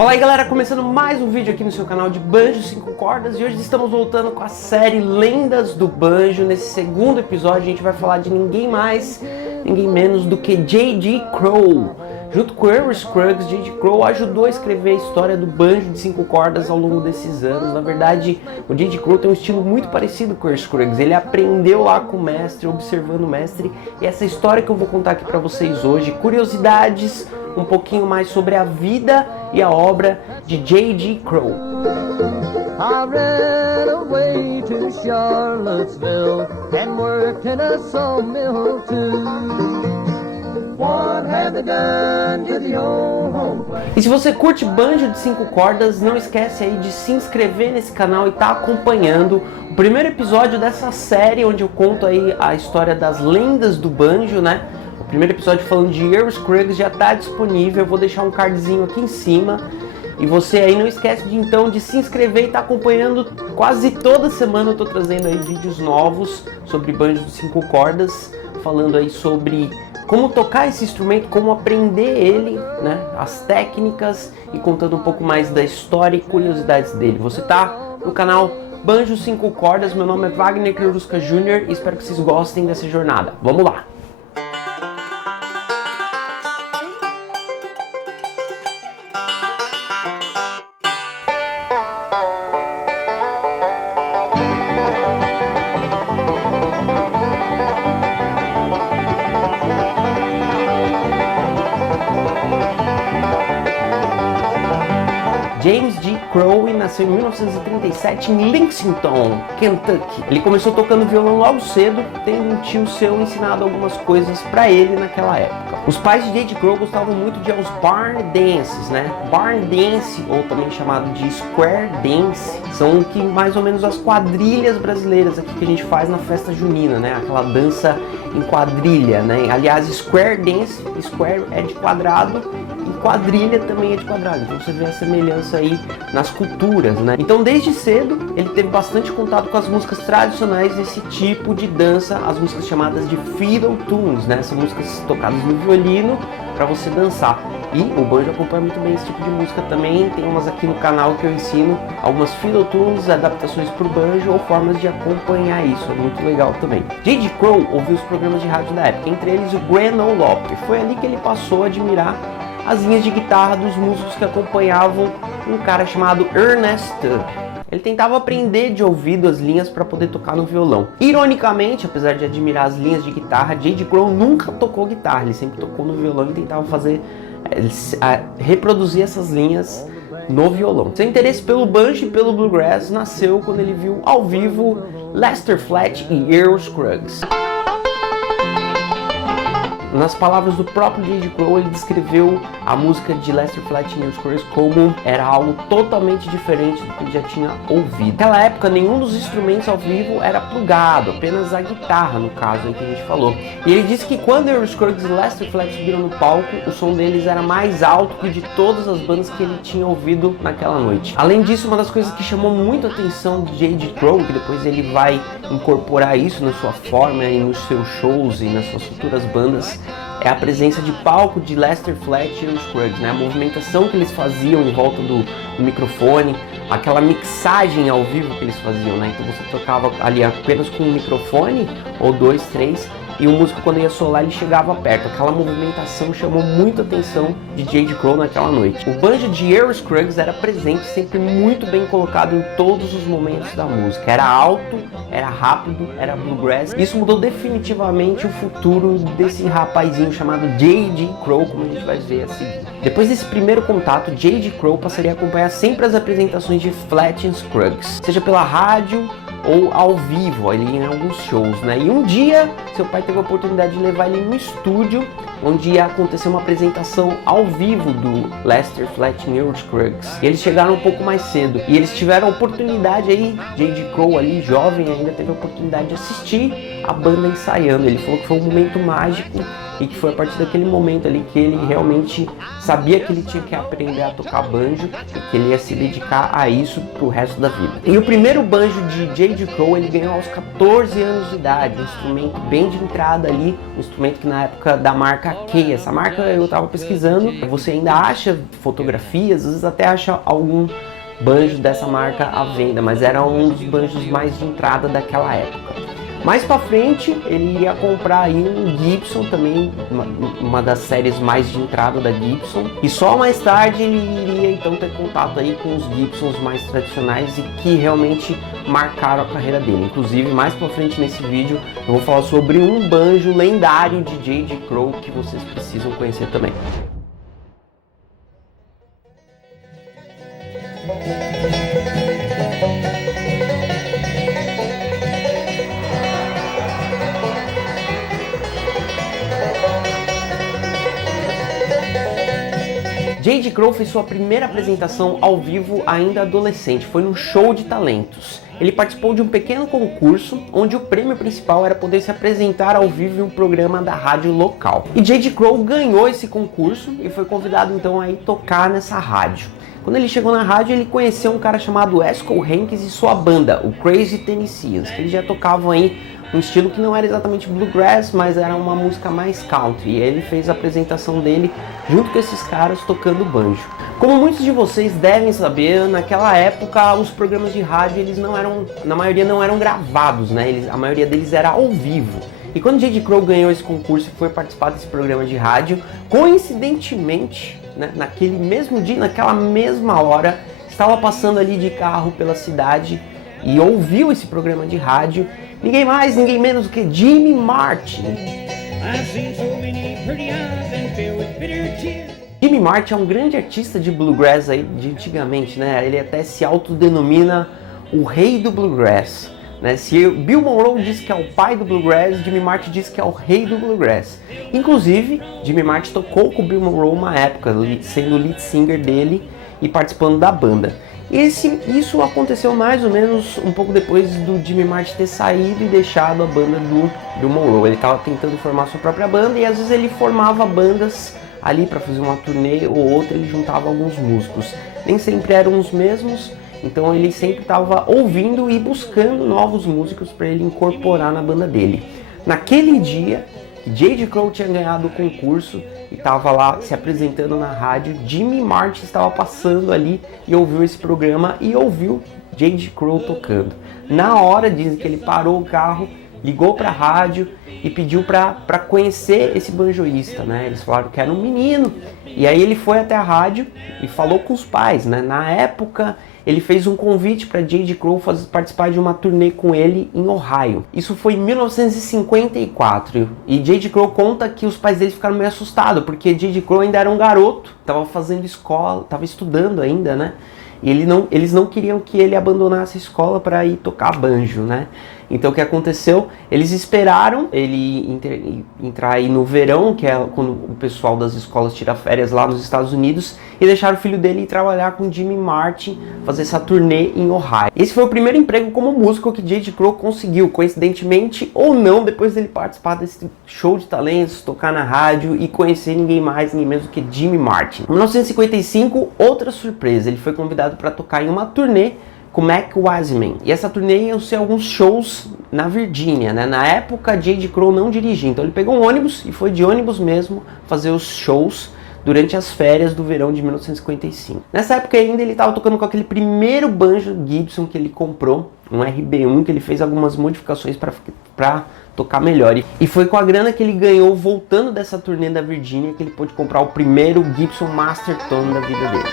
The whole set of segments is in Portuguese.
Fala aí galera, começando mais um vídeo aqui no seu canal de Banjo 5 cordas e hoje estamos voltando com a série Lendas do Banjo. Nesse segundo episódio a gente vai falar de ninguém mais, ninguém menos do que J.D. Crowe. Junto com Earl Scruggs, J.D. Crowe ajudou a escrever a história do banjo de 5 cordas ao longo desses anos. Na verdade, o J.D. Crowe tem um estilo muito parecido com o Earl Scruggs. Ele aprendeu lá com o mestre, observando o mestre. E essa história que eu vou contar aqui pra vocês hoje, curiosidades, um pouquinho mais sobre a vida e a obra de J.D. Crowe. I ran away to Charlottesville and worked in a sawmill too. E se você curte banjo de 5 cordas, não esquece aí de se inscrever nesse canal e tá acompanhando o primeiro episódio dessa série onde eu conto aí a história das lendas do banjo, né? O primeiro episódio falando de Earl Scruggs já tá disponível, eu vou deixar um cardzinho aqui em cima. E você aí não esquece de se inscrever e tá acompanhando. Quase toda semana eu tô trazendo aí vídeos novos sobre banjo de 5 cordas, falando aí sobre como tocar esse instrumento, como aprender ele, né, as técnicas e contando um pouco mais da história e curiosidades dele. Você tá no canal Banjo 5 cordas, meu nome é Wagner Kreuska Jr. e espero que vocês gostem dessa jornada. Vamos lá! James D. Crowe nasceu em 1937 em Lexington, Kentucky. Ele começou tocando violão logo cedo, tendo um tio seu ensinado algumas coisas para ele naquela época. Os pais de J.D. Crowe gostavam muito de aos barn dances, né? Barn dance, ou também chamado de square dance, são que mais ou menos as quadrilhas brasileiras aqui que a gente faz na festa junina, né? Aquela dança em quadrilha, né? Aliás, square dance, square é de quadrado, quadrilha também é de quadrado, então você vê a semelhança aí nas culturas, né? Então desde cedo ele teve bastante contato com as músicas tradicionais desse tipo de dança, as músicas chamadas de fiddle tunes, né? São músicas tocadas no violino para você dançar. E o banjo acompanha muito bem esse tipo de música também, tem umas aqui no canal que eu ensino algumas fiddle tunes, adaptações para o banjo ou formas de acompanhar isso, é muito legal também. J.D. Crowe ouviu os programas de rádio da época, entre eles o Grand Ole Opry, foi ali que ele passou a admirar as linhas de guitarra dos músicos que acompanhavam um cara chamado Ernest Tubb. Ele tentava aprender de ouvido as linhas para poder tocar no violão. Ironicamente, apesar de admirar as linhas de guitarra, J.D. Crowe nunca tocou guitarra, ele sempre tocou no violão e tentava reproduzir essas linhas no violão. Seu interesse pelo banjo e pelo bluegrass nasceu quando ele viu ao vivo Lester Flatt e Earl Scruggs. Nas palavras do próprio J.D. Crowe, ele descreveu a música de Lester Flatt e Earl Scruggs como era algo totalmente diferente do que ele já tinha ouvido. Naquela época, nenhum dos instrumentos ao vivo era plugado, apenas a guitarra, no caso aí que a gente falou. E ele disse que quando Earl Scruggs e Lester Flatt subiram no palco, o som deles era mais alto que de todas as bandas que ele tinha ouvido naquela noite. Além disso, uma das coisas que chamou muito a atenção de J.D. Crowe, que depois ele vai incorporar isso na sua forma e nos seus shows e nas suas futuras bandas, é a presença de palco de Lester Flatt e Earl Scruggs, né? A movimentação que eles faziam em volta do microfone, aquela mixagem ao vivo que eles faziam, né? Então você tocava ali apenas com um microfone, ou 2, 3, e o músico quando ia solar ele chegava perto. Aquela movimentação chamou muito a atenção de J.D. Crowe naquela noite. O banjo de Earl Scruggs era presente, sempre muito bem colocado em todos os momentos da música. Era alto, era rápido, era bluegrass. Isso mudou definitivamente o futuro desse rapazinho chamado J.D. Crowe, como a gente vai ver a seguir. Depois desse primeiro contato, J.D. Crowe passaria a acompanhar sempre as apresentações de Flatt e Scruggs, seja pela rádio ou ao vivo, ali em alguns shows, né? E um dia, seu pai teve a oportunidade de levar ele no estúdio, onde ia acontecer uma apresentação ao vivo do Lester Flatt e Earl Scruggs. E eles chegaram um pouco mais cedo, e eles tiveram a oportunidade aí, J.D. Crowe ali, jovem ainda, teve a oportunidade de assistir a banda ensaiando. Ele falou que foi um momento mágico e que foi a partir daquele momento ali que ele realmente sabia que ele tinha que aprender a tocar banjo e que ele ia se dedicar a isso pro resto da vida. E o primeiro banjo de J.J. Crowe ele ganhou aos 14 anos de idade, um instrumento bem de entrada ali, um instrumento que na época da marca Kay, essa marca eu tava pesquisando, você ainda acha fotografias, às vezes até acha algum banjo dessa marca à venda, mas era um dos banjos mais de entrada daquela época. Mais pra frente, ele iria comprar aí um Gibson também, uma das séries mais de entrada da Gibson. E só mais tarde ele iria então ter contato aí com os Gibsons mais tradicionais e que realmente marcaram a carreira dele. Inclusive, mais pra frente nesse vídeo, eu vou falar sobre um banjo lendário de J.J. Crowe que vocês precisam conhecer também. J.J. Crowe fez sua primeira apresentação ao vivo ainda adolescente, foi num show de talentos. Ele participou de um pequeno concurso, onde o prêmio principal era poder se apresentar ao vivo em um programa da rádio local. E J.J. Crowe ganhou esse concurso e foi convidado então a ir tocar nessa rádio. Quando ele chegou na rádio, ele conheceu um cara chamado Esco Hanks e sua banda, o Crazy Tennesseans, que eles já tocavam aí um estilo que não era exatamente bluegrass, mas era uma música mais country. E ele fez a apresentação dele junto com esses caras tocando banjo. Como muitos de vocês devem saber, naquela época os programas de rádio, eles não eram, na maioria não eram gravados, né? A maioria deles era ao vivo. E quando J.J. Crowe ganhou esse concurso e foi participar desse programa de rádio, coincidentemente, né, naquele mesmo dia, naquela mesma hora, estava passando ali de carro pela cidade e ouviu esse programa de rádio, ninguém mais, ninguém menos do que Jimmy Martin. Jimmy Martin é um grande artista de bluegrass aí de antigamente, né? Ele até se autodenomina o rei do bluegrass, né? Se Bill Monroe diz que é o pai do bluegrass, Jimmy Martin diz que é o rei do bluegrass. Inclusive, Jimmy Martin tocou com o Bill Monroe uma época, sendo o lead singer dele e participando da banda. Isso aconteceu mais ou menos um pouco depois do Jimmy Martin ter saído e deixado a banda do Monroe. Ele estava tentando formar sua própria banda e às vezes ele formava bandas ali para fazer uma turnê ou outra, ele juntava alguns músicos. Nem sempre eram os mesmos, então ele sempre estava ouvindo e buscando novos músicos para ele incorporar na banda dele. Naquele dia, J.J. Crowe tinha ganhado o concurso e estava lá se apresentando na rádio. Jimmy Martin estava passando ali e ouviu esse programa e ouviu J.J. Crowe tocando. Na hora, dizem que ele parou o carro, ligou para a rádio e pediu para conhecer esse banjoísta, né? Eles falaram que era um menino. E aí ele foi até a rádio e falou com os pais, né? Na época, ele fez um convite para J.J. Crowe participar de uma turnê com ele em Ohio. Isso foi em 1954 e J.J. Crowe conta que os pais dele ficaram meio assustados porque J.J. Crowe ainda era um garoto, estava fazendo escola, estava estudando ainda, né? E eles não queriam que ele abandonasse a escola para ir tocar banjo, né? Então o que aconteceu? Eles esperaram ele entrar aí no verão, que é quando o pessoal das escolas tira férias lá nos Estados Unidos, e deixaram o filho dele ir trabalhar com Jimmy Martin, fazer essa turnê em Ohio. Esse foi o primeiro emprego como músico que J.J. Crowe conseguiu, coincidentemente ou não, depois dele participar desse show de talentos, tocar na rádio e conhecer ninguém mais, ninguém menos do que Jimmy Martin. Em 1955, outra surpresa, ele foi convidado para tocar em uma turnê com Mac Wiseman. E essa turnê iam ser alguns shows na Virgínia, né? Na época, J.J. Crowe não dirigia, então ele pegou um ônibus e foi de ônibus mesmo fazer os shows durante as férias do verão de 1955. Nessa época ainda ele estava tocando com aquele primeiro banjo Gibson que ele comprou, um RB1, que ele fez algumas modificações para tocar melhor. E foi com a grana que ele ganhou voltando dessa turnê da Virgínia que ele pôde comprar o primeiro Gibson Master Tone da vida dele.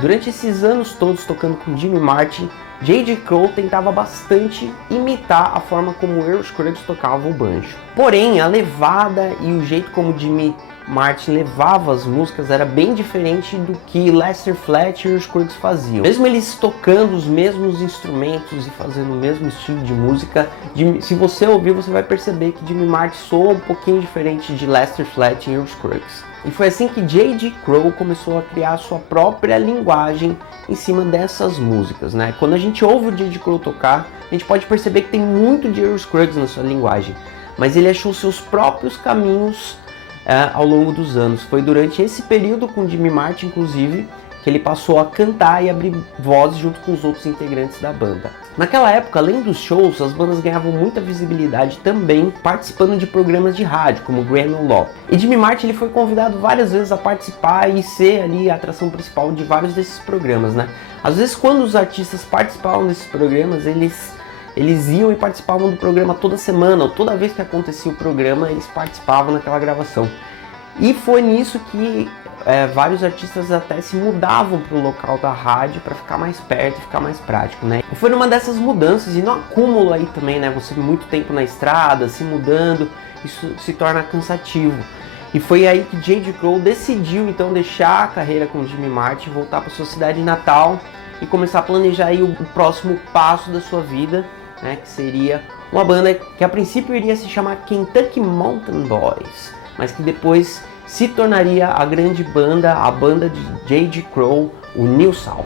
Durante esses anos todos tocando com Jimmy Martin, J.J. Crowe tentava bastante imitar a forma como Earl Scruggs tocava o banjo. Porém, a levada e o jeito como Jimmy Martin levava as músicas era bem diferente do que Lester Flatt e os Scruggs faziam. Mesmo eles tocando os mesmos instrumentos e fazendo o mesmo estilo de música, se você ouvir, você vai perceber que Jimmy Martin soa um pouquinho diferente de Lester Flatt e os Scruggs. E foi assim que J.G. Crowe começou a criar a sua própria linguagem em cima dessas músicas, né? Quando a gente ouve o J.G. Crowe tocar, a gente pode perceber que tem muito de Earl Scruggs na sua linguagem, mas ele achou seus próprios caminhos ao longo dos anos. Foi durante esse período com Jimmy Martin, inclusive, que ele passou a cantar e abrir vozes junto com os outros integrantes da banda. Naquela época, além dos shows, as bandas ganhavam muita visibilidade também participando de programas de rádio, como Graham Law. E Jimmy Martin ele foi convidado várias vezes a participar e ser ali a atração principal de vários desses programas, né? Às vezes, quando os artistas participavam desses programas, eles iam e participavam do programa toda semana, ou toda vez que acontecia o programa, eles participavam naquela gravação. E foi nisso que vários artistas até se mudavam para o local da rádio para ficar mais perto e ficar mais prático, né? E foi numa dessas mudanças e no acúmulo aí também, né? Você muito tempo na estrada, se mudando, isso se torna cansativo. E foi aí que J.G. Crowe decidiu então deixar a carreira com Jimmy Martin, voltar para sua cidade natal e começar a planejar aí o próximo passo da sua vida, né? Que seria uma banda que a princípio iria se chamar Kentucky Mountain Boys, mas que depois se tornaria a grande banda, a banda de J.G. Crowe, o New South.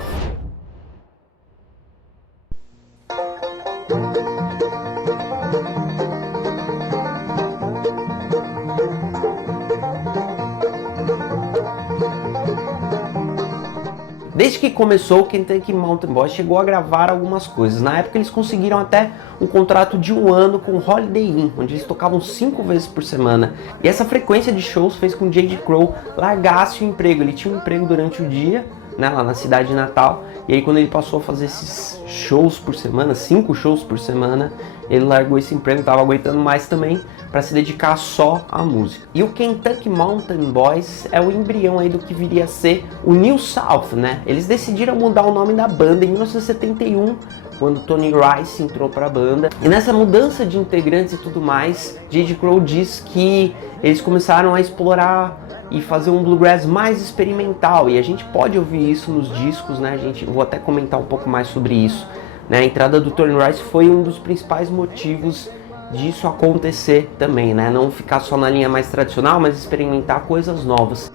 Desde que começou, o Kentucky Mountain Boys chegou a gravar algumas coisas. Na época eles conseguiram até um contrato de 1 ano com o Holiday Inn, onde eles tocavam 5 vezes por semana. E essa frequência de shows fez com que J.G. Crowe largasse o emprego. Ele tinha um emprego durante o dia, né, lá na cidade natal, e aí quando ele passou a fazer esses shows por semana, 5 shows por semana, ele largou esse emprego, estava aguentando mais também, para se dedicar só à música. E o Kentucky Mountain Boys é o embrião aí do que viria a ser o New South, né? Eles decidiram mudar o nome da banda em 1971, quando Tony Rice entrou para a banda. E nessa mudança de integrantes e tudo mais, J.G. Crowe diz que eles começaram a explorar e fazer um bluegrass mais experimental, e a gente pode ouvir isso nos discos, né? Vou até comentar um pouco mais sobre isso, né? A entrada do Tony Rice foi um dos principais motivos disso acontecer também, né? Não ficar só na linha mais tradicional, mas experimentar coisas novas.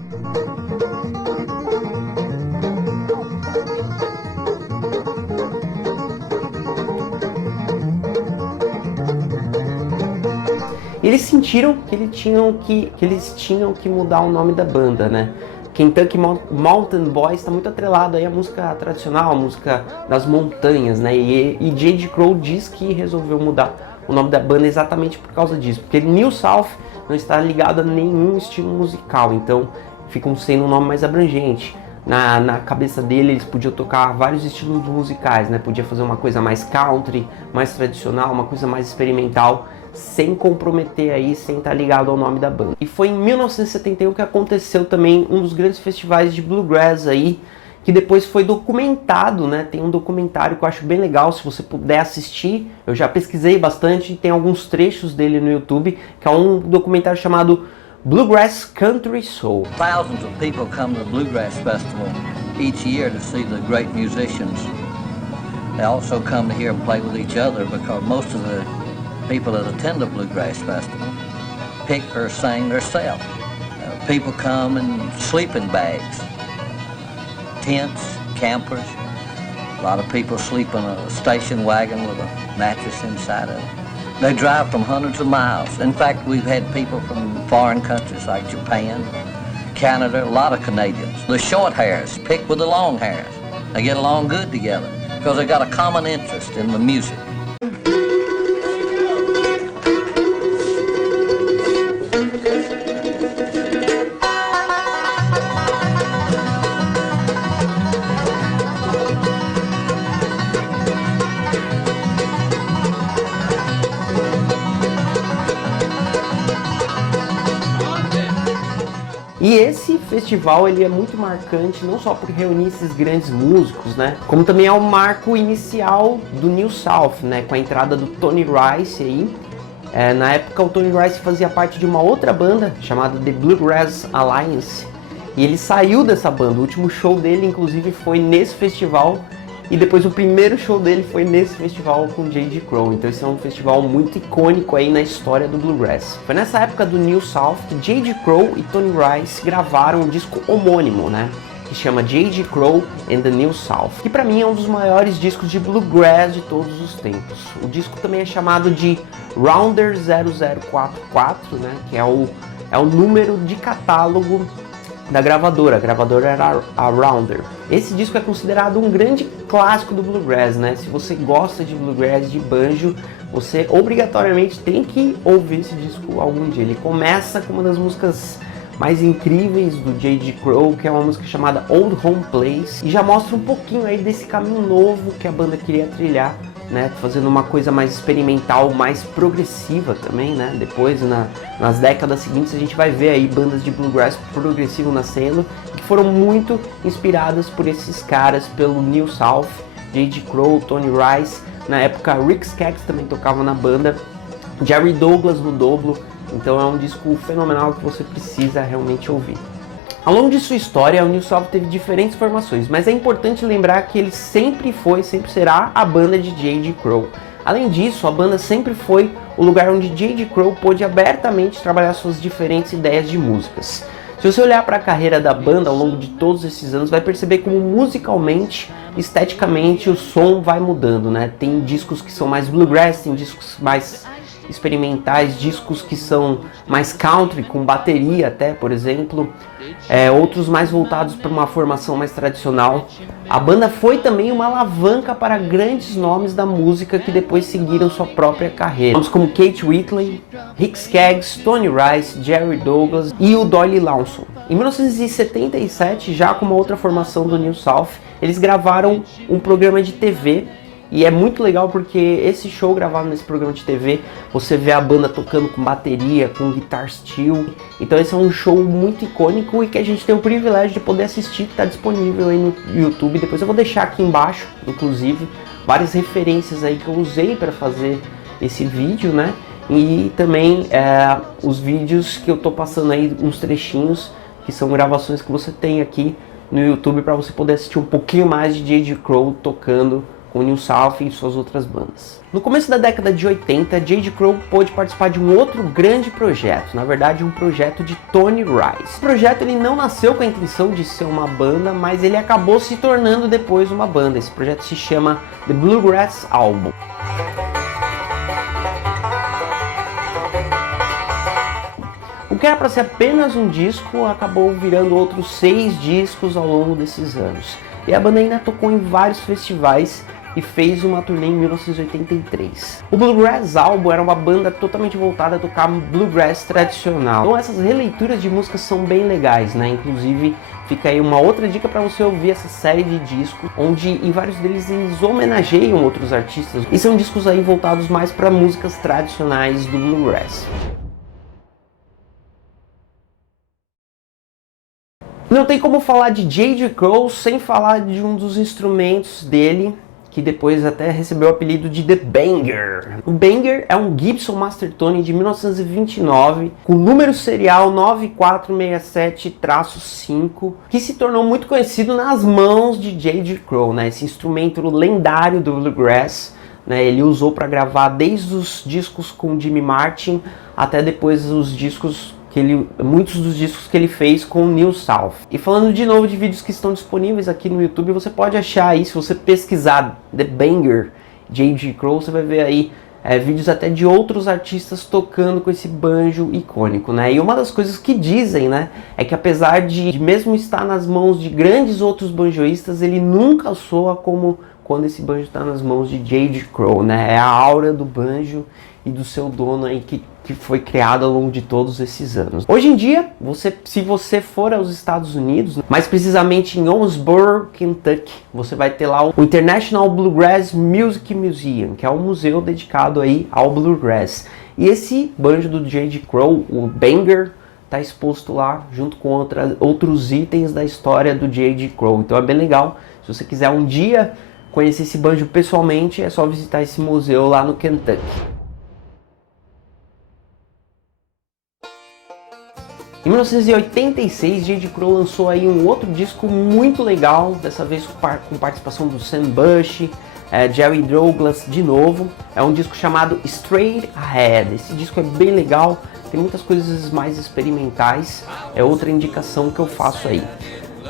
Eles sentiram que eles tinham que mudar o nome da banda, né? Kentucky Mountain Boys está muito atrelado aí à música tradicional, a música das montanhas, né? E J.G. Crowe diz que resolveu mudar o nome da banda exatamente por causa disso, porque New South não está ligado a nenhum estilo musical, então fica sendo um nome mais abrangente. Na cabeça dele eles podiam tocar vários estilos musicais, né? Podia fazer uma coisa mais country, mais tradicional, uma coisa mais experimental, sem comprometer aí, sem estar ligado ao nome da banda. E foi em 1971 que aconteceu também um dos grandes festivais de bluegrass aí, que depois foi documentado, né? Tem um documentário que eu acho bem legal, se você puder assistir. Eu já pesquisei bastante, tem alguns trechos dele no YouTube, que é um documentário chamado Bluegrass Country Soul. Thousands of people come to the Bluegrass Festival each year to see the great musicians. They also come to hear and play with each other, because most of the people that attend the Bluegrass Festival pick or sing themselves. People come in sleeping bags, tents, campers. A lot of people sleep in a station wagon with a mattress inside of it. They drive from hundreds of miles. In fact, we've had people from foreign countries like Japan, Canada, a lot of Canadians. The short hairs pick with the long hairs. They get along good together because they got a common interest in the music. E esse festival ele é muito marcante, não só por reunir esses grandes músicos, né, como também é o marco inicial do New South, né, com a entrada do Tony Rice aí, Na época o Tony Rice fazia parte de uma outra banda chamada The Bluegrass Alliance, e ele saiu dessa banda. O último show dele inclusive foi nesse festival, e depois o primeiro show dele foi nesse festival com J.J. Crowe. Então esse é um festival muito icônico aí na história do Bluegrass. Foi nessa época do New South que J.J. Crowe e Tony Rice gravaram um disco homônimo, né? Que chama J.J. Crowe and the New South, que pra mim é um dos maiores discos de Bluegrass de todos os tempos. O disco também é chamado de Rounder 0044, né? Que é o número de catálogo da gravadora. A gravadora era a Rounder. Esse disco é considerado um grande clássico do Bluegrass, né? Se você gosta de Bluegrass, de banjo, você obrigatoriamente tem que ouvir esse disco algum dia. Ele começa com uma das músicas mais incríveis do J.J. Crowe, que é uma música chamada Old Home Place, e já mostra um pouquinho aí desse caminho novo que a banda queria trilhar, né, fazendo uma coisa mais experimental, mais progressiva também, né. Depois, nas décadas seguintes, a gente vai ver aí bandas de bluegrass progressivo nascendo, que foram muito inspiradas por esses caras, pelo New South, J.J. Crowe, Tony Rice. Na época, Rick Skaggs também tocava na banda, Jerry Douglas no dobro. Então é um disco fenomenal que você precisa realmente ouvir. Ao longo de sua história, o New South teve diferentes formações, mas é importante lembrar que ele sempre foi, sempre será a banda de J.J. Crowe. Além disso, a banda sempre foi o lugar onde J.J. Crowe pôde abertamente trabalhar suas diferentes ideias de músicas. Se você olhar para a carreira da banda ao longo de todos esses anos, vai perceber como musicalmente, esteticamente, o som vai mudando, né? Tem discos que são mais bluegrass, tem discos mais experimentais, discos que são mais country, com bateria até, por exemplo, outros mais voltados para uma formação mais tradicional. A banda foi também uma alavanca para grandes nomes da música que depois seguiram sua própria carreira, nomes como Keith Whitley, Rick Skaggs, Tony Rice, Jerry Douglas e o Doyle Lawson. Em 1977, já com uma outra formação do New South, eles gravaram um programa de TV. E é muito legal porque esse show gravado nesse programa de TV, você vê a banda tocando com bateria, com guitar steel. Então esse é um show muito icônico e que a gente tem o privilégio de poder assistir, que está disponível aí no YouTube. Depois eu vou deixar aqui embaixo, inclusive, várias referências aí que eu usei para fazer esse vídeo, né? E também os vídeos que eu tô passando aí, uns trechinhos, que são gravações que você tem aqui no YouTube para você poder assistir um pouquinho mais de J.J. Crowe tocando com o New South e suas outras bandas. No começo da década de 80, J.J. Crowe pôde participar de um outro grande projeto, na verdade um projeto de Tony Rice. Esse projeto ele não nasceu com a intenção de ser uma banda, mas ele acabou se tornando depois uma banda. Esse projeto se chama The Bluegrass Album. O que era para ser apenas um disco acabou virando outros 6 discos ao longo desses anos. E a banda ainda tocou em vários festivais e fez uma turnê em 1983. O Bluegrass Album era uma banda totalmente voltada a tocar bluegrass tradicional. Então essas releituras de músicas são bem legais, né? Inclusive fica aí uma outra dica para você ouvir essa série de discos, onde em vários deles eles homenageiam outros artistas. E são discos aí voltados mais para músicas tradicionais do bluegrass. Não tem como falar de J.J. Crowe sem falar de um dos instrumentos dele, que depois até recebeu o apelido de The Banger. O Banger é um Gibson Mastertone de 1929, com número serial 9467-5, que se tornou muito conhecido nas mãos de J.J. Crowe, né? Esse instrumento lendário do bluegrass, né? Ele usou para gravar desde os discos com Jimmy Martin até depois os discos muitos dos discos que ele fez com o New South. E falando de novo de vídeos que estão disponíveis aqui no YouTube, você pode achar aí, se você pesquisar The Banger J.J. Crowe, você vai ver aí vídeos até de outros artistas tocando com esse banjo icônico, né? E uma das coisas que dizem, né, é que apesar de mesmo estar nas mãos de grandes outros banjoístas, ele nunca soa como quando esse banjo está nas mãos de J.J. Crowe, né? É a aura do banjo e do seu dono aí que foi criado ao longo de todos esses anos. Hoje em dia, se você for aos Estados Unidos, mais precisamente em Owensboro, Kentucky, você vai ter lá o International Bluegrass Music Museum, que é um museu dedicado aí ao bluegrass. E esse banjo do J.J. Crowe, o Banger, está exposto lá junto com outros itens da história do J.J. Crowe. Então é bem legal. Se você quiser um dia conhecer esse banjo pessoalmente, é só visitar esse museu lá no Kentucky. Em 1986, J.D. Crowe lançou aí um outro disco muito legal, dessa vez com participação do Sam Bush, Jerry Douglas de novo. É um disco chamado Straight Ahead. Esse disco é bem legal, tem muitas coisas mais experimentais, é outra indicação que eu faço aí.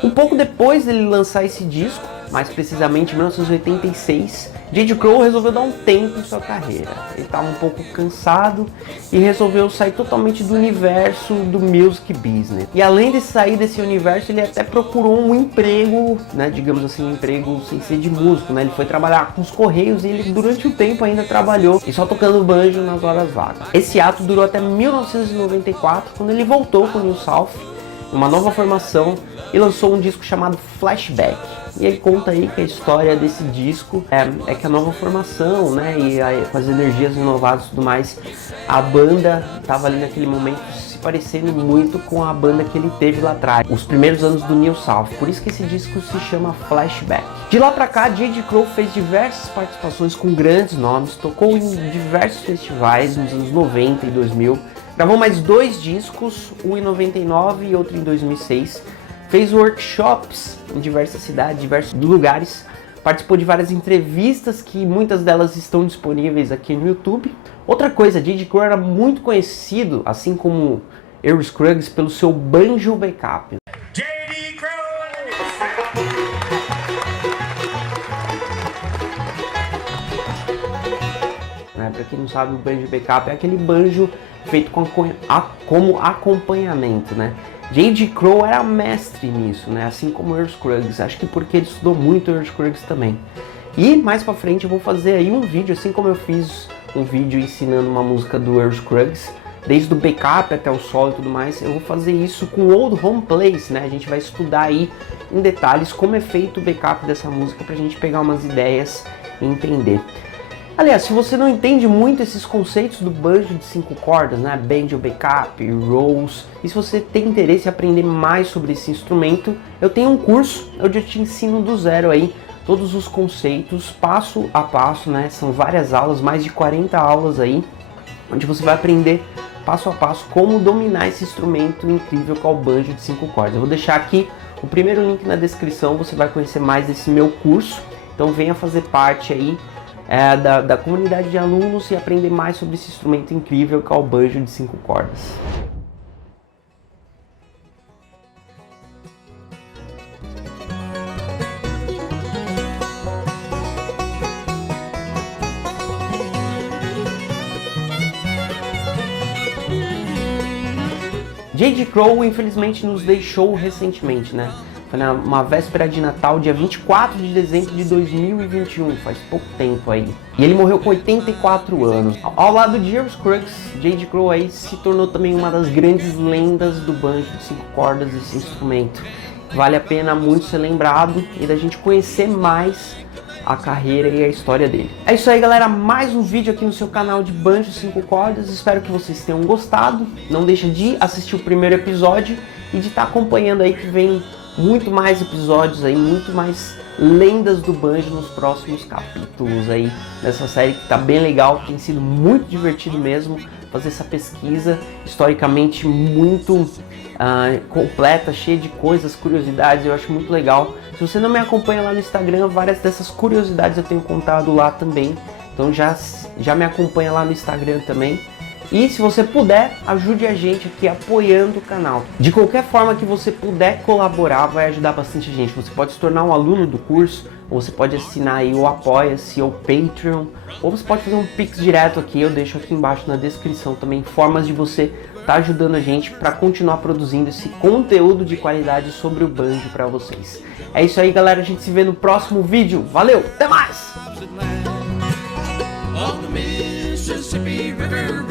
Um pouco depois dele lançar esse disco, mais precisamente em 1986, J.D. Crowe resolveu dar um tempo em sua carreira. Ele estava um pouco cansado e resolveu sair totalmente do universo do music business. E além de sair desse universo, ele até procurou um emprego, né, digamos assim, um emprego sem ser de músico, né? Ele foi trabalhar com os Correios e ele durante um tempo ainda trabalhou e só tocando banjo nas horas vagas. Esse ato durou até 1994, quando ele voltou com o New South, uma nova formação, e lançou um disco chamado Flashback. E ele conta aí que a história desse disco é que a nova formação, né, e aí, com as energias renovadas e tudo mais, a banda estava ali naquele momento se parecendo muito com a banda que ele teve lá atrás, os primeiros anos do New South. Por isso que esse disco se chama Flashback. De lá pra cá, J.D. Crowe fez diversas participações com grandes nomes, tocou em diversos festivais nos anos 90 e 2000, gravou mais 2 discos, um em 99 e outro em 2006, fez workshops em diversas cidades, diversos lugares, participou de várias entrevistas que muitas delas estão disponíveis aqui no YouTube. Outra coisa, J.D. Crowe era muito conhecido, assim como Earl Scruggs, pelo seu banjo backup. J.D. Crowe! Para quem não sabe, o banjo backup é aquele banjo feito como acompanhamento, né? J.D. Crowe era mestre nisso, né? Assim como Earl Scruggs. Acho que porque ele estudou muito Earl Scruggs também. E mais pra frente eu vou fazer aí um vídeo, assim como eu fiz um vídeo ensinando uma música do Earl Scruggs, desde o backup até o solo e tudo mais. Eu vou fazer isso com Old Home Place, né? A gente vai estudar aí em detalhes como é feito o backup dessa música pra gente pegar umas ideias e entender. Aliás, se você não entende muito esses conceitos do banjo de 5 cordas, né, banjo backup, rolls, e se você tem interesse em aprender mais sobre esse instrumento, eu tenho um curso onde eu te ensino do zero aí todos os conceitos, passo a passo, né, são várias aulas, mais de 40 aulas aí, onde você vai aprender passo a passo como dominar esse instrumento incrível que é o banjo de 5 cordas. Eu vou deixar aqui o primeiro link na descrição, você vai conhecer mais desse meu curso, então venha fazer parte aí da comunidade de alunos e aprender mais sobre esse instrumento incrível que é o banjo de 5 cordas. J.D. Crowe infelizmente nos deixou recentemente, né? Foi uma véspera de Natal, dia 24 de dezembro de 2021, faz pouco tempo aí. E ele morreu com 84 anos. Ao lado de Earl Scruggs, J.D. Crowe aí se tornou também uma das grandes lendas do banjo de 5 cordas, esse instrumento. Vale a pena muito ser lembrado e da gente conhecer mais a carreira e a história dele. É isso aí, galera, mais um vídeo aqui no seu canal de banjo 5 cordas. Espero que vocês tenham gostado. Não deixa de assistir o primeiro episódio e de estar acompanhando aí que vem muito mais episódios aí, muito mais lendas do banjo nos próximos capítulos aí dessa série que tá bem legal, tem sido muito divertido mesmo fazer essa pesquisa historicamente muito completa, cheia de coisas, curiosidades, eu acho muito legal. Se você não me acompanha lá no Instagram, várias dessas curiosidades eu tenho contado lá também, então já me acompanha lá no Instagram também. E se você puder, ajude a gente aqui apoiando o canal. De qualquer forma que você puder colaborar, vai ajudar bastante a gente. Você pode se tornar um aluno do curso, ou você pode assinar aí o Apoia-se ou Patreon, ou você pode fazer um Pix direto aqui, eu deixo aqui embaixo na descrição também, formas de você estar ajudando a gente para continuar produzindo esse conteúdo de qualidade sobre o banjo para vocês. É isso aí, galera, a gente se vê no próximo vídeo. Valeu, até mais! Mississippi River